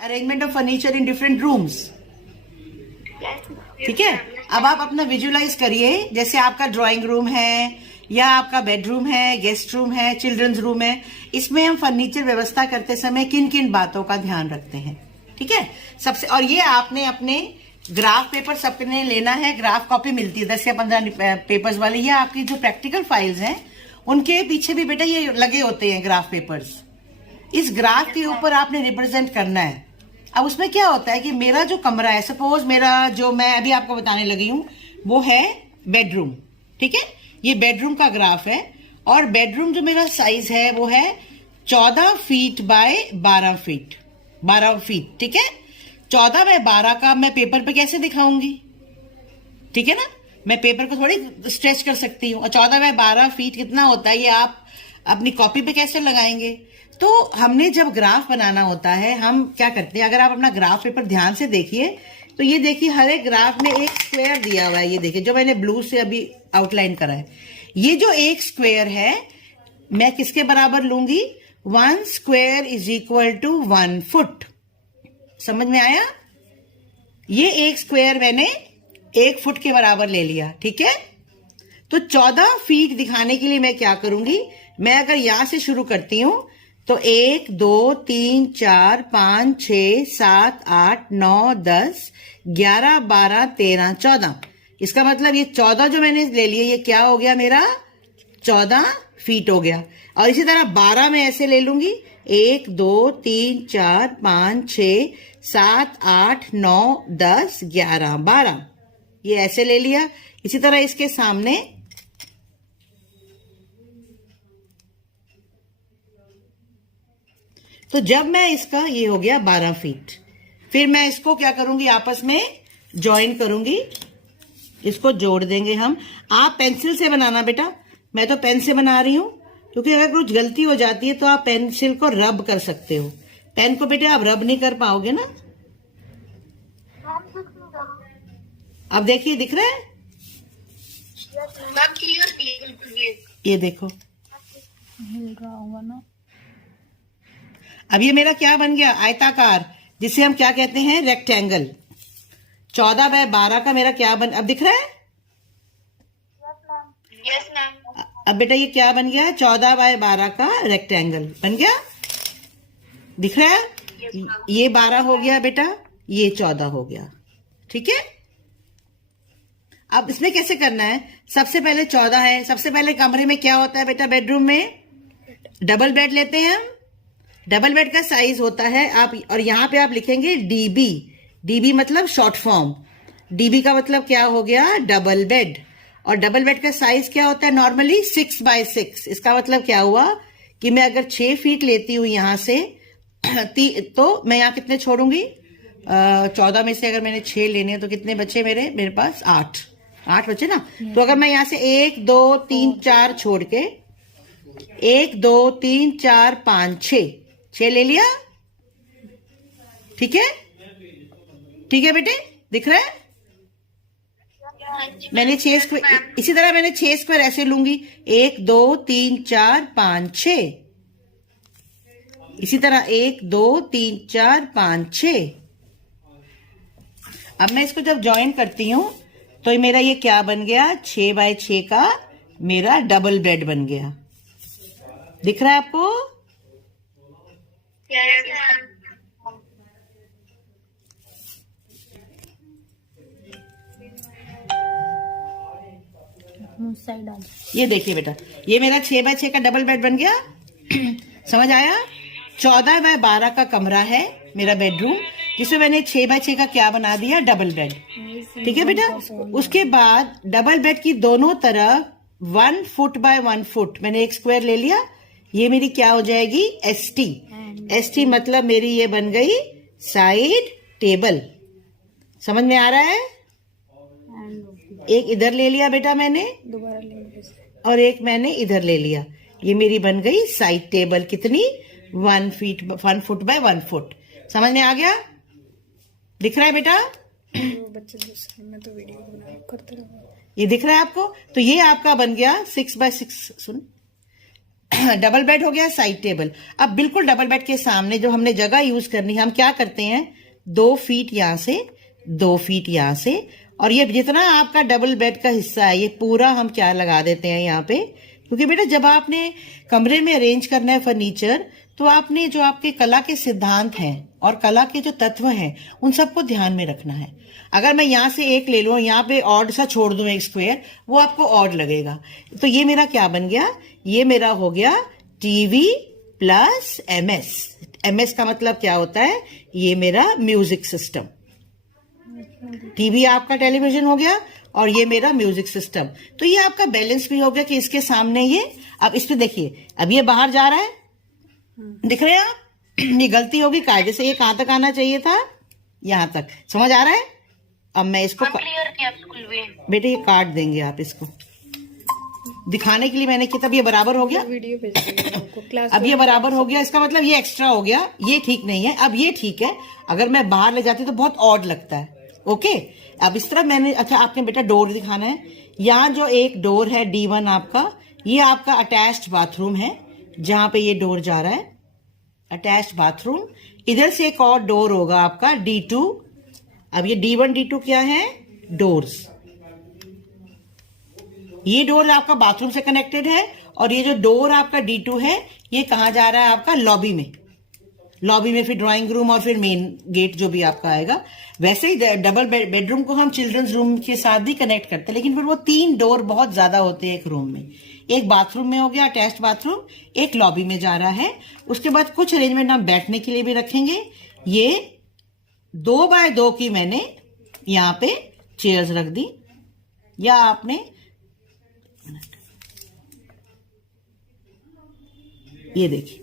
Arrangement of furniture in different rooms. ठीक है, अब आप अपना विजुअलाइज करिए, जैसे आपका ड्राइंग रूम है या आपका बेडरूम है, गेस्ट रूम है, चिल्ड्रंस रूम है। इसमें हम फर्नीचर व्यवस्था करते समय किन किन बातों का ध्यान रखते हैं। ठीक है, सबसे, और ये आपने अपने ग्राफ पेपर सबने लेना है, ग्राफ कॉपी मिलती है 10 या 15 पेपर्स वाली। ये आपकी जो प्रैक्टिकल फाइल्स हैं उनके पीछे भी बेटा ये लगे होते हैं ग्राफ पेपर्स। इस ग्राफ के ऊपर आपने रिप्रेजेंट करना है। अब उसमें क्या होता है कि मेरा जो कमरा है, सपोज मेरा जो मैं अभी आपको बताने लगी हूं वो है बेडरूम। ठीक है, ये बेडरूम का ग्राफ है और बेडरूम जो मेरा साइज है वो है 14 फीट बाय 12 फीट। 12 फीट, ठीक है। 14 बाय 12 का मैं पेपर पे कैसे दिखाऊंगी? ठीक है ना, मैं पेपर को थोड़ी स्ट्रेच कर सकती हूँ। और 14 बाय 12 फीट कितना होता है ये आप अपनी कॉपी पे कैसे लगाएंगे? तो हमने जब ग्राफ बनाना होता है हम क्या करते हैं, अगर आप अपना ग्राफ पेपर ध्यान से देखिए तो ये देखिए हर एक ग्राफ में एक स्क्वायर दिया हुआ है। ये देखिए जो मैंने ब्लू से अभी आउटलाइन करा है, ये जो एक स्क्वायर है मैं किसके बराबर लूंगी? 1 square is equal to 1 foot. समझ में आया? ये एक स्क्वायर मैंने 1 फुट के बराबर ले लिया। ठीक है, तो 14 फीट दिखाने के लिए मैं क्या करूंगी? मैं अगर यहां से शुरू करती हूं तो 1 2 3 4 5 6 7 8 9 10 11 12 13 14। इसका मतलब ये 14 जो मैंने ले लिया ये क्या हो गया? मेरा 14 फीट हो गया। और इसी तरह 12 में ऐसे ले लूंगी, 1 2 3 4 5 6 7 8 9 10 11 12, ये ऐसे ले लिया। इसी तरह इसके सामने तो जब मैं इसका ये हो गया 12 फीट, फिर मैं इसको क्या करूंगी? आपस में ज्वाइन करूंगी, इसको जोड़ देंगे हम। आप पेंसिल से बनाना बेटा, मैं तो पेन से बना रही हूं क्योंकि अगर कुछ गलती हो जाती है तो आप पेंसिल को रब कर सकते हो। पेन को बेटे आप रब नहीं कर पाओगे ना। अब देखिए दिख रहा है? ये देखो हिल रहा होगा ना। अब ये मेरा क्या बन गया? आयताकार, जिसे हम क्या कहते हैं? रेक्टेंगल। 14 बाय 12 का मेरा क्या अब दिख रहा है? Yes ma'am. अब बेटा ये क्या बन गया? 14 बाय 12 का रेक्टेंगल बन गया। दिख रहा है? ये 12 हो गया बेटा, ये 14 हो गया। ठीक है, अब इसमें कैसे करना है? सबसे पहले 14 है, सबसे पहले कमरे में क्या होता है बेटा? बेडरूम में डबल बेड लेते हैं हम। डबल बेड का साइज होता है आप, और यहां पे आप लिखेंगे डीबी। डीबी मतलब शॉर्ट फॉर्म। डीबी का मतलब क्या हो गया? Double bed. और डबल बेड का साइज क्या होता है? Normally 6 by 6। इसका मतलब क्या हुआ कि मैं अगर 6 फीट लेती हूं यहां से तो मैं यहां कितने छोड़ूंगी? 14 में से अगर मैंने 6 लेने हैं तो कितने बचे मेरे पास? 8 बचे ना। तो अगर मैं यहां से 1 2 3 4 छोड़ के 1 2 3 4 5 6 ले लिया। ठीक है, ठीक है बेटे, दिख रहा है? मैंने 6 स्क्वायर, इसी तरह मैंने 6 स्क्वायर ऐसे लूंगी, 1 2 3 4 5 6। इसी तरह 1 2 3 4 5 6। अब मैं इसको जब ज्वाइन करती हूं तो मेरा ये क्या बन गया? 6 बाय 6 का मेरा डबल बेड बन गया। दिख रहा है आपको? साइड आ ये देखिए बेटा, ये मेरा 6 बाय 6 का डबल बेड बन गया। समझ आया? 14 बाय 12 का कमरा है मेरा बेडरूम, जिसमें मैंने 6 बाय 6 का क्या बना दिया? Double bed. ठीक है बेटा, उसके बाद डबल बेड की दोनों तरफ 1 फुट बाय 1 फुट मैंने एक स्क्वायर ले लिया। ये मेरी क्या हो जाएगी? एसटी। एसटी मतलब मेरी ये बन गई साइड टेबल। समझ में आ रहा है? एक इधर ले लिया बेटा मैंने, दोबारा लेंगे और एक मैंने इधर ले लिया। ये मेरी बन गई साइड टेबल। कितनी? 1 फुट बाय 1 फुट। समझ में आ गया? दिख रहा है बेटा? बच्चे दूसरे में तो वीडियो बना करते रहो। ये दिख रहा है आपको? तो ये आपका बन गया 6 बाय 6। सुन, डबल बेड हो गया, साइड टेबल। अब बिल्कुल डबल बेड के सामने जो हमने जगह यूज करनी है, हम क्या करते हैं, 2 फीट यहां से, 2 फीट यहां से, और ये जितना आपका डबल बेड का हिस्सा है ये पूरा हम क्या लगा देते हैं यहाँ पे। क्योंकि बेटा जब आपने कमरे में अरेंज करना है फर्नीचर, तो आपने जो आपके कला के सिद्धांत हैं और कला के जो तत्व हैं उन सबको ध्यान में रखना है। अगर मैं यहाँ से एक ले लूं, यहाँ पे ऑड सा छोड़ दूं एक स्क्वायर, वो आपको ऑड लगेगा। तो ये मेरा क्या बन गया, ये मेरा हो गया टीवी प्लस एमएस। एमएस का मतलब क्या होता है, ये मेरा म्यूजिक सिस्टम। टीवी आपका टेलीविजन हो गया और ये मेरा म्यूजिक सिस्टम। तो ये आपका बैलेंस भी हो गया कि इसके सामने ये, अब इस पे देखिए, अब ये बाहर जा रहा है, दिख रहे हैं आप, ये गलती होगी, कायदे से ये कहां तक आना चाहिए था, यहां तक, समझ आ रहा है। अब मैं इसको क्लियर किया बिल्कुल भी। बेटे ये काट देंगे आप, इसको दिखाने के लिए मैंने किया, तब ये बराबर हो गया, वीडियो भेज दूंगी आपको क्लास। अब ये बराबर हो गया, इसका मतलब ये एक्स्ट्रा हो गया, ये ठीक नहीं है। अब ये ठीक है, अगर मैं बाहर ले जाती तो बहुत ऑड लगता है। ओके, अब इस तरह मैंने, अच्छा आपने बेटा डोर दिखाना है। यहाँ जो एक डोर है D1 आपका, ये आपका अटैच्ड बाथरूम है, जहां पे ये डोर जा रहा है, अटैच्ड बाथरूम। इधर से एक और डोर होगा आपका D2। अब ये D1 D2 क्या है, डोर्स। ये डोर आपका बाथरूम से कनेक्टेड है, और ये जो डोर आपका D2 है, ये कहां जा रहा है आपका, लॉबी में। लॉबी में फिर ड्राइंग रूम और फिर मेन गेट जो भी आपका आएगा। वैसे ही डबल बेडरूम को हम चिल्ड्रंस रूम के साथ भी कनेक्ट करते हैं, लेकिन फिर वो 3 डोर बहुत ज्यादा होते हैं एक रूम में। एक बाथरूम में हो गया अटैच्ड बाथरूम, एक लॉबी में जा रहा है। उसके बाद कुछ अरेंजमेंट हम बैठने के लिए भी रखेंगे। ये 2 बाय 2 की मैंने यहाँ पे चेयर्स रख दी, या आपने ये देखिए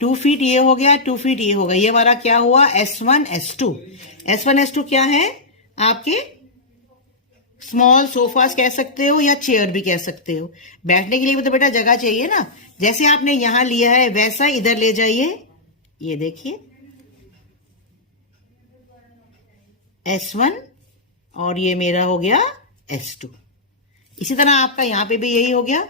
2 फीट ये हो गया, 2 फीट ये हो गया। ये हमारा क्या हुआ, S1 S2। S1 S2 क्या है, आपके स्मॉल सोफास कह सकते हो या चेयर भी कह सकते हो। बैठने के लिए भी तो बेटा जगह चाहिए ना। जैसे आपने यहां लिया है वैसा इधर ले जाइए, ये देखिए S1, और ये मेरा हो गया S2। इसी तरह आपका यहां पे भी यही हो गया,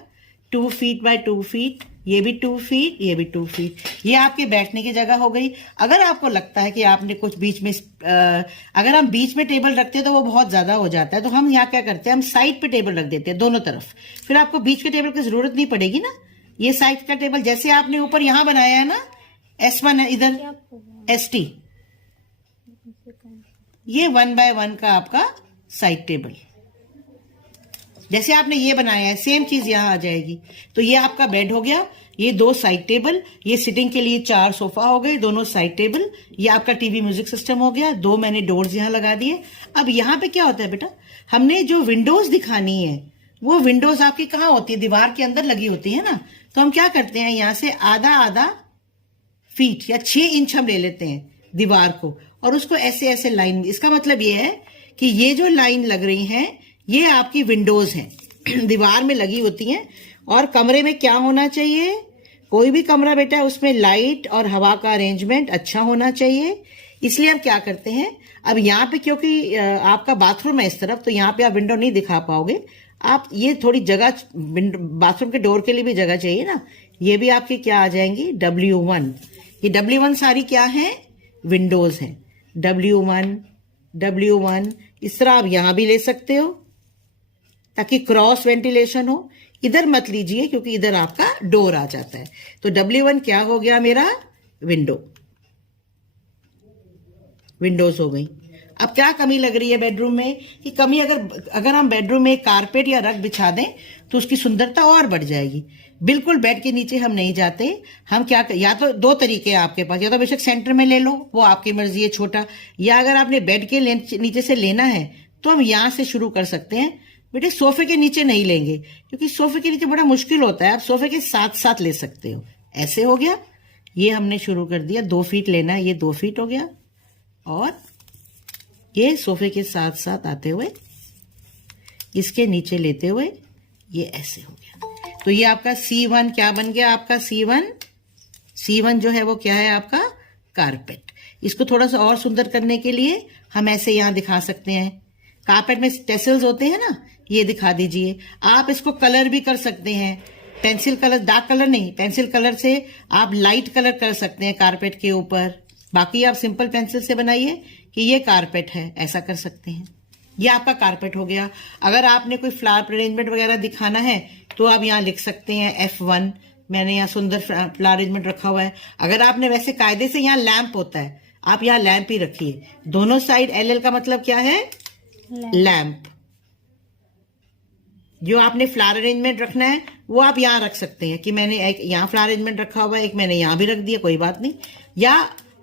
2 फीट बाय 2 फीट, ये भी 2 फीट, ये भी 2 फीट। ये आपके बैठने की जगह हो गई। अगर आपको लगता है कि आपने कुछ बीच में, अगर हम बीच में टेबल रखते हैं तो वो बहुत ज्यादा हो जाता है, तो हम यहाँ क्या करते हैं, हम साइड पे टेबल रख देते हैं दोनों तरफ। फिर आपको बीच के टेबल की जरूरत नहीं पड़ेगी ना। ये साइड का टेबल जैसे आपने ऊपर यहाँ बनाया है ना, S1 है, इधर ST, ये 1 बाय 1 का आपका साइड टेबल। जैसे आपने ये बनाया है सेम चीज यहां आ जाएगी। तो ये आपका बेड हो गया, ये 2 साइड टेबल, ये सिटिंग के लिए 4 सोफा हो गए, दोनों साइड टेबल। ये आपका टीवी म्यूजिक सिस्टम हो गया, 2 मैंने डोर्स यहां लगा दिए। अब यहां पे क्या होता है बेटा, हमने जो विंडोज दिखानी है वो विंडोज आपकी कहाँ होती है, दीवार के अंदर लगी होती है ना। तो हम क्या करते हैं, यहां से आधा फीट या 6 इंच हम ले लेते हैं दीवार को, और उसको ऐसे ऐसे लाइन, इसका मतलब ये है कि ये जो लाइन लग रही है ये आपकी विंडोज हैं, दीवार में लगी होती हैं। और कमरे में क्या होना चाहिए, कोई भी कमरा बेटा उसमें लाइट और हवा का अरेंजमेंट अच्छा होना चाहिए। इसलिए हम क्या करते हैं, अब यहाँ पे क्योंकि आपका बाथरूम है इस तरफ, तो यहाँ पे आप विंडो नहीं दिखा पाओगे। आप ये थोड़ी जगह, बाथरूम के डोर के लिए भी जगह चाहिए ना। ये भी आपकी क्या आ जाएंगी, W1। ये W1 सारी क्या है, विंडोज हैं। W1 इस तरह आप यहां भी ले सकते हो ताकि क्रॉस वेंटिलेशन हो। इधर मत लीजिए क्योंकि इधर आपका डोर आ जाता है। तो W1 क्या हो गया मेरा, विंडोज हो गई। अब क्या कमी लग रही है बेडरूम में, कि कमी अगर हम बेडरूम में कारपेट या रग बिछा दें तो उसकी सुंदरता और बढ़ जाएगी। बिल्कुल बेड के नीचे हम नहीं जाते। हम क्या, या तो 2 तरीके हैं आपके पास, या तो बेशक सेंटर में ले लो, वो आपकी मर्जी है छोटा, या अगर आपने बेड के नीचे से लेना है तो हम यहां से शुरू कर सकते हैं। बेटे सोफे के नीचे नहीं लेंगे क्योंकि सोफे के नीचे बड़ा मुश्किल होता है। आप सोफे के साथ साथ ले सकते हो। ऐसे हो गया, ये हमने शुरू कर दिया, 2 फीट लेना है, ये 2 फीट हो गया, और ये सोफे के साथ साथ आते हुए इसके नीचे लेते हुए ये ऐसे हो गया। तो ये आपका C1 क्या बन गया, आपका C1 जो है वो क्या है, आपका कारपेट। इसको थोड़ा सा और सुंदर करने के लिए हम ऐसे यहां दिखा सकते हैं। कारपेट में टेसल्स होते हैं ना, ये दिखा दीजिए। आप इसको कलर भी कर सकते हैं। पेंसिल कलर, डार्क कलर नहीं, पेंसिल कलर से आप लाइट कलर कर सकते हैं कारपेट के ऊपर। बाकी आप सिंपल पेंसिल से बनाइए कि ये कारपेट है, ऐसा कर सकते हैं। ये आपका कारपेट हो गया। अगर आपने कोई फ्लावर अरेंजमेंट वगैरह दिखाना है तो आप यहाँ लिख सकते हैं F1। मैंने यहाँ सुंदर फ्लावर अरेंजमेंट रखा हुआ है। अगर आपने वैसे कायदे से, यहाँ लैंप होता है, आप यहाँ लैंप ही रखिए। दोनों साइड LL का मतलब क्या है? लैंप। जो आपने फ्लावर अरेंजमेंट रखना है वो आप यहाँ रख सकते हैं कि मैंने एक यहाँ फ्लावर अरेंजमेंट रखा हुआ है, एक मैंने यहाँ भी रख दिया, कोई बात नहीं। या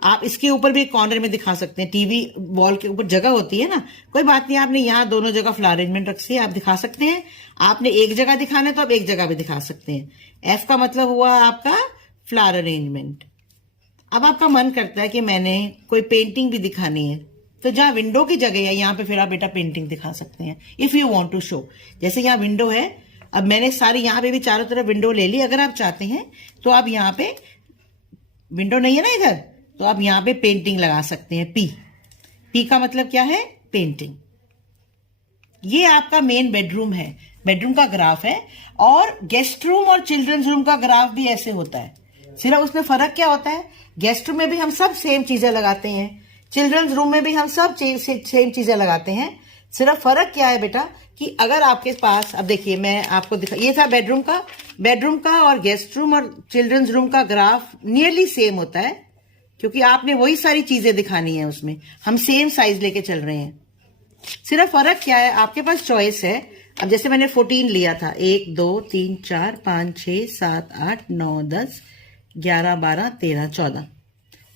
आप इसके ऊपर भी कॉर्नर में दिखा सकते हैं, टीवी वॉल के ऊपर जगह होती है ना, कोई बात नहीं। आपने यहाँ दोनों जगह फ्लावर अरेंजमेंट रखी है, आप दिखा सकते हैं। आपने एक जगह दिखाना है तो आप एक जगह भी दिखा सकते हैं। F का मतलब हुआ आपका फ्लावर अरेंजमेंट। अब आपका मन करता है कि मैंने कोई पेंटिंग भी दिखानी है, तो जहां विंडो की जगह है यहाँ पे फिर आप बेटा पेंटिंग दिखा सकते हैं, if you want to show. जैसे यहाँ विंडो है, अब मैंने सारी यहाँ पे भी चारों तरफ विंडो ले ली। अगर आप चाहते हैं तो आप यहाँ पे, विंडो नहीं है ना इधर, तो आप यहाँ पे पेंटिंग लगा सकते हैं। पी का मतलब क्या है? पेंटिंग। ये आपका मेन बेडरूम है, बेडरूम का ग्राफ है। और गेस्ट रूम और चिल्ड्रंस रूम का ग्राफ भी ऐसे होता है, सिर्फ उसमें फर्क क्या होता है? गेस्ट रूम में भी हम सब सेम चीजें लगाते हैं, चिल्ड्रंस रूम में भी हम सब सेम चीजें लगाते हैं। सिर्फ फर्क क्या है बेटा कि अगर आपके पास, अब देखिए मैं आपको दिखा, ये था बेडरूम का और गेस्ट रूम और चिल्ड्रंस रूम का ग्राफ नियरली सेम होता है, क्योंकि आपने वही सारी चीजें दिखानी है उसमें। हम सेम साइज लेके चल रहे हैं। सिर्फ फर्क क्या है, आपके पास चॉइस है। अब जैसे मैंने 14 लिया था, 1 2 3 4 5 6 7 8 9 10 11 12 13 14,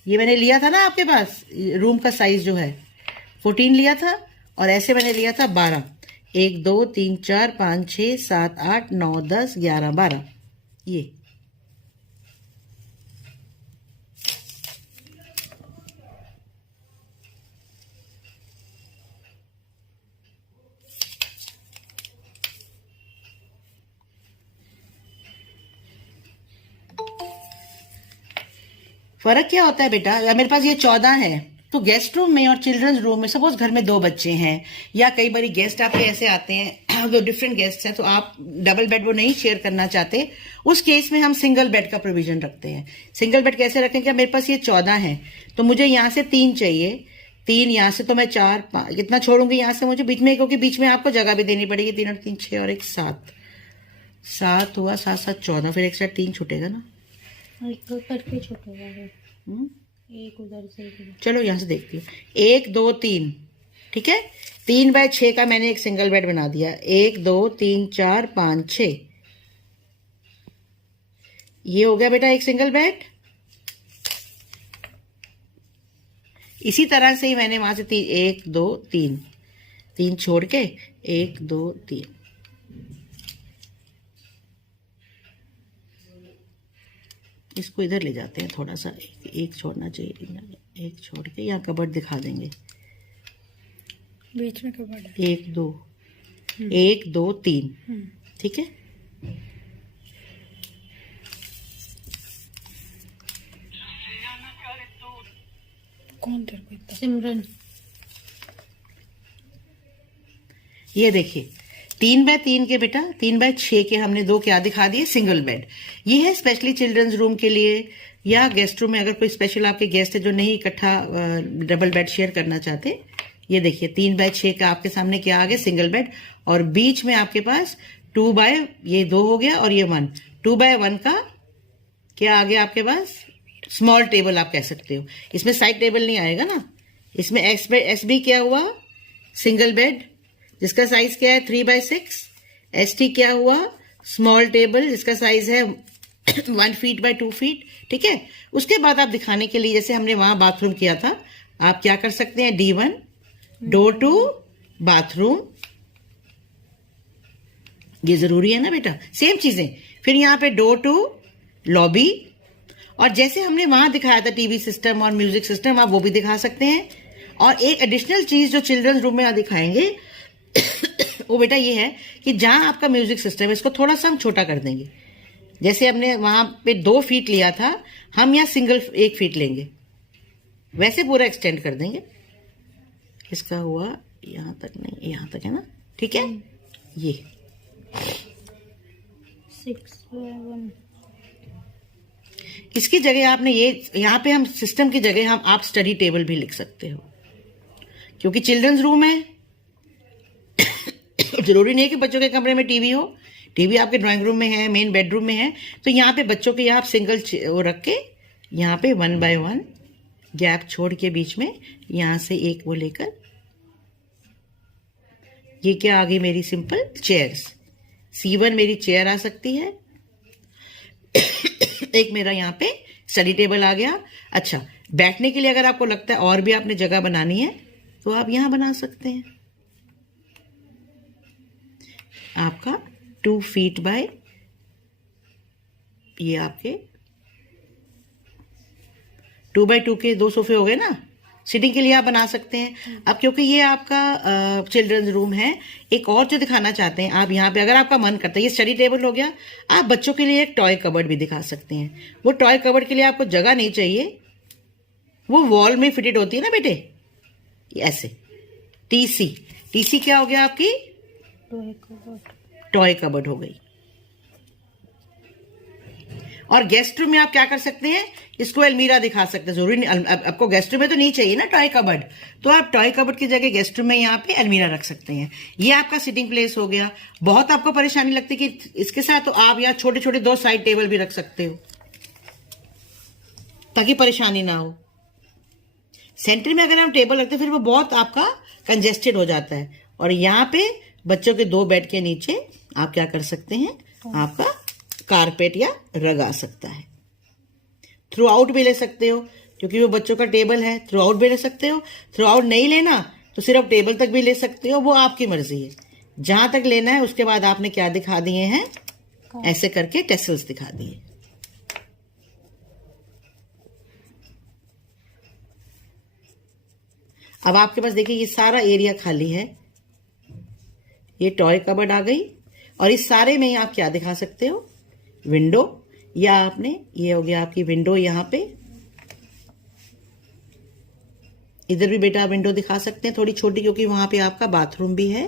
ये मैंने लिया था ना आपके पास। रूम का साइज जो है 14 लिया था, और ऐसे मैंने लिया था 12। 1 2 3 4 5 6 7 8 9 10 11 12, ये। फर्क क्या होता है बेटा? मेरे पास ये 14 है, तो गेस्ट रूम में और चिल्ड्रंस रूम में, सपोज घर में 2 बच्चे हैं या कई बारी गेस्ट आपके ऐसे आते हैं, जो डिफरेंट गेस्ट हैं, तो आप डबल बेड वो नहीं शेयर करना चाहते, उस केस में हम सिंगल बेड का प्रोविजन रखते हैं। सिंगल बेड कैसे रखें? क्या मेरे पास ये 14 है, तो मुझे यहाँ से 3 चाहिए, 3 यहाँ से, तो मैं 4 5 कितना छोड़ूंगी यहाँ से मुझे बीच में, क्योंकि बीच में आपको जगह भी देनी पड़ेगी। 3 और 3 6 और 1 7, 7 हुआ, 7 7 14, फिर एक साइड 3 छूटेगा ना, एक करके छूटेगा, एक उधर से एक उधर। चलो यहाँ से देखती हूँ। 1 2 3, ठीक है। 3 बाय 6 का मैंने एक सिंगल बेड बना दिया। 1 2 3 4 5 6, ये हो गया बेटा एक सिंगल बेड। इसी तरह से ही मैंने वहां से 1 2 3 छोड़ के 1 2 3, इसको इधर ले जाते हैं थोड़ा सा, एक छोड़ना चाहिए, एक छोड़ के यहाँ कबर्ड दिखा देंगे। बीच में कबर्ड है। 1 2 1 2 3, ठीक है। कौन तेरे को इतना? सिमरन। ये देखिए 3 बाय 3 के बेटा, 3 बाय 6 के हमने 2 क्या दिखा दिए? Single bed. ये है स्पेशली चिल्ड्रंस रूम के लिए या गेस्ट रूम में, अगर कोई स्पेशल आपके गेस्ट है जो नहीं इकट्ठा डबल बेड शेयर करना चाहते। ये देखिए 3 बाय 6 का आपके सामने क्या आ गया? Single bed. और बीच में आपके पास 2 बाय, ये 2 हो गया और ये 1, 2 बाय 1 का क्या आ गया आपके पास? स्मॉल टेबल आप कह सकते हो। इसमें साइड टेबल नहीं आएगा ना। इसमें एस बी क्या हुआ? सिंगल बेड, जिसका साइज क्या है? 3 बाय 6। एस टी क्या हुआ? स्मॉल टेबल, जिसका साइज है 1 फीट बाय 2 फीट, ठीक है। उसके बाद आप दिखाने के लिए, जैसे हमने वहां बाथरूम किया था, आप क्या कर सकते हैं? D1, डोर टू बाथरूम, ये जरूरी है ना बेटा, सेम चीजें। फिर यहाँ पे डोर टू लॉबी, और जैसे हमने वहां दिखाया था टीवी सिस्टम और म्यूजिक सिस्टम, आप वो भी दिखा सकते हैं। और एक एडिशनल चीज जो चिल्ड्रंस रूम में आप दिखाएंगे वो बेटा ये है कि जहां आपका म्यूजिक सिस्टम है, इसको थोड़ा सा हम छोटा कर देंगे। जैसे हमने वहां पे 2 फीट लिया था, हम यहाँ सिंगल 1 फीट लेंगे, वैसे पूरा एक्सटेंड कर देंगे। इसका हुआ यहाँ तक, नहीं यहाँ तक है ना, ठीक है। ये 6 इसकी जगह आपने ये यहाँ पे हम सिस्टम की जगह हम आप स्टडी टेबल भी लिख सकते हो, क्योंकि चिल्ड्रंस रूम है। जरूरी नहीं है कि बच्चों के कमरे में टीवी हो, टीवी आपके ड्राइंग रूम में है, मेन बेडरूम में है, तो यहाँ पे बच्चों के आप सिंगल वो रख के यहाँ पे 1 by 1 गैप छोड़ के बीच में यहाँ से एक वो लेकर, ये क्या आ गई मेरी सिंपल चेयर्स। C1 मेरी चेयर आ सकती है, एक मेरा यहाँ पे स्टडी टेबल आ गया। अच्छा, बैठने के लिए अगर आपको लगता है और भी आपने जगह बनानी है तो आप यहां बना सकते हैं। आपका 2 feet बाय, ये आपके 2 by 2 के 2 सोफे हो गए ना, सिटिंग के लिए आप बना सकते हैं। अब क्योंकि ये आपका चिल्ड्रंस रूम है, एक और जो दिखाना चाहते हैं आप यहाँ पे, अगर आपका मन करता है, ये स्टडी टेबल हो गया, आप बच्चों के लिए एक टॉय कबर्ड भी दिखा सकते हैं। वो टॉय कबर्ड के लिए आपको जगह नहीं चाहिए, वो वॉल में फिटेड होती है ना बेटे, ऐसे। टीसी क्या हो गया आपकी, टॉय कबर्ड हो गई। और गेस्ट रूम में आप क्या कर सकते हैं, इसको अलमीरा दिखा सकते हैं। जरूरी नहीं, आपको गेस्ट रूम में तो नहीं चाहिए ना टॉय कबर्ड, तो आप टॉय कबर्ड की जगह गेस्ट रूम में यहाँ पे अलमीरा रख सकते हैं। ये आपका सिटिंग प्लेस हो गया। बहुत आपको परेशानी लगती है कि इसके साथ, तो आप यहाँ छोटे छोटे 2 साइड टेबल भी रख सकते हो ताकि परेशानी ना हो। सेंटर में अगर हम टेबल रखते हैं फिर वो बहुत आपका कंजेस्टेड हो जाता है। और यहाँ पे बच्चों के 2 बेड के नीचे आप क्या कर सकते हैं, आपका कारपेट या रग आ सकता है। थ्रू आउट भी ले सकते हो, क्योंकि वो बच्चों का टेबल है, थ्रू आउट भी ले सकते हो। थ्रू आउट नहीं लेना तो सिर्फ टेबल तक भी ले सकते हो, वो आपकी मर्जी है। जहां तक लेना है उसके बाद आपने क्या दिखा दिए हैं, ऐसे करके टेसल्स दिखा दिए। अब आपके पास देखिए ये सारा एरिया खाली है, ये टॉय कबर्ड आ गई। और इस सारे में आप क्या दिखा सकते हो, विंडो, या आपने ये हो गया आपकी विंडो। यहां पे इधर भी बेटा विंडो दिखा सकते हैं, थोड़ी छोटी, क्योंकि वहां पे आपका बाथरूम भी है।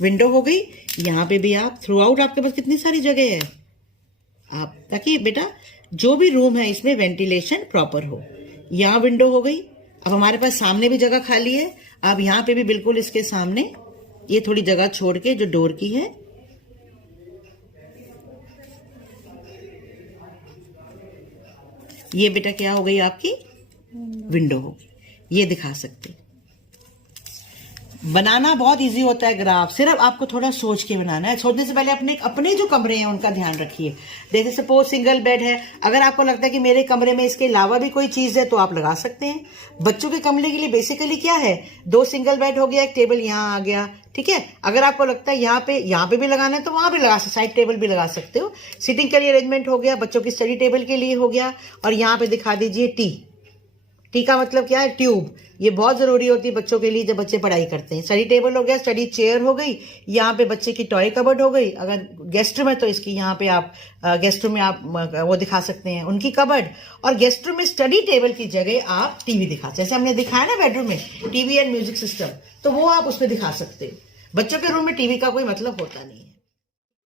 विंडो हो गई, यहां पे भी आप थ्रू आउट आपके पास कितनी सारी जगह है आप, ताकि बेटा जो भी रूम है इसमें वेंटिलेशन प्रॉपर हो। यहां विंडो हो गई। अब हमारे पास सामने भी जगह खाली है, आप यहां पे भी बिल्कुल इसके सामने ये थोड़ी जगह छोड़ के जो डोर की है, ये बेटा क्या हो गई आपकी विंडो हो गई। ये दिखा सकते। बनाना बहुत इजी होता है ग्राफ, सिर्फ आपको थोड़ा सोच के बनाना है। सोचने से पहले अपने जो कमरे हैं उनका ध्यान रखिए। जैसे सपोज सिंगल बेड है, अगर आपको लगता है कि मेरे कमरे में इसके अलावा भी कोई चीज है तो आप लगा सकते हैं। बच्चों के कमरे के लिए बेसिकली क्या है, 2 सिंगल बेड हो गया, एक टेबल यहाँ आ गया, ठीक है। अगर आपको लगता है यहाँ पे भी लगाना है तो वहां भी लगा सकते, साइड टेबल भी लगा सकते हो। सिटिंग के लिए अरेंजमेंट हो गया, बच्चों की स्टडी टेबल के लिए हो गया। और यहाँ पे दिखा दीजिए टी का मतलब क्या है, ट्यूब। ये बहुत जरूरी होती है बच्चों के लिए जब बच्चे पढ़ाई करते हैं। स्टडी टेबल हो गया, स्टडी चेयर हो गई, यहाँ पे बच्चे की टॉय कबर्ड हो गई। अगर गेस्ट रूम है तो इसकी यहाँ पे आप गेस्ट रूम में आप वो दिखा सकते हैं उनकी कबर्ड। और गेस्ट रूम में स्टडी टेबल की जगह आप टीवी दिखा सकते हैं। जैसे हमने दिखाया ना बेडरूम में टीवी एंड म्यूजिक सिस्टम, तो वो आप उसमें दिखा सकते हो। बच्चों के रूम में टीवी का कोई मतलब होता नहीं है।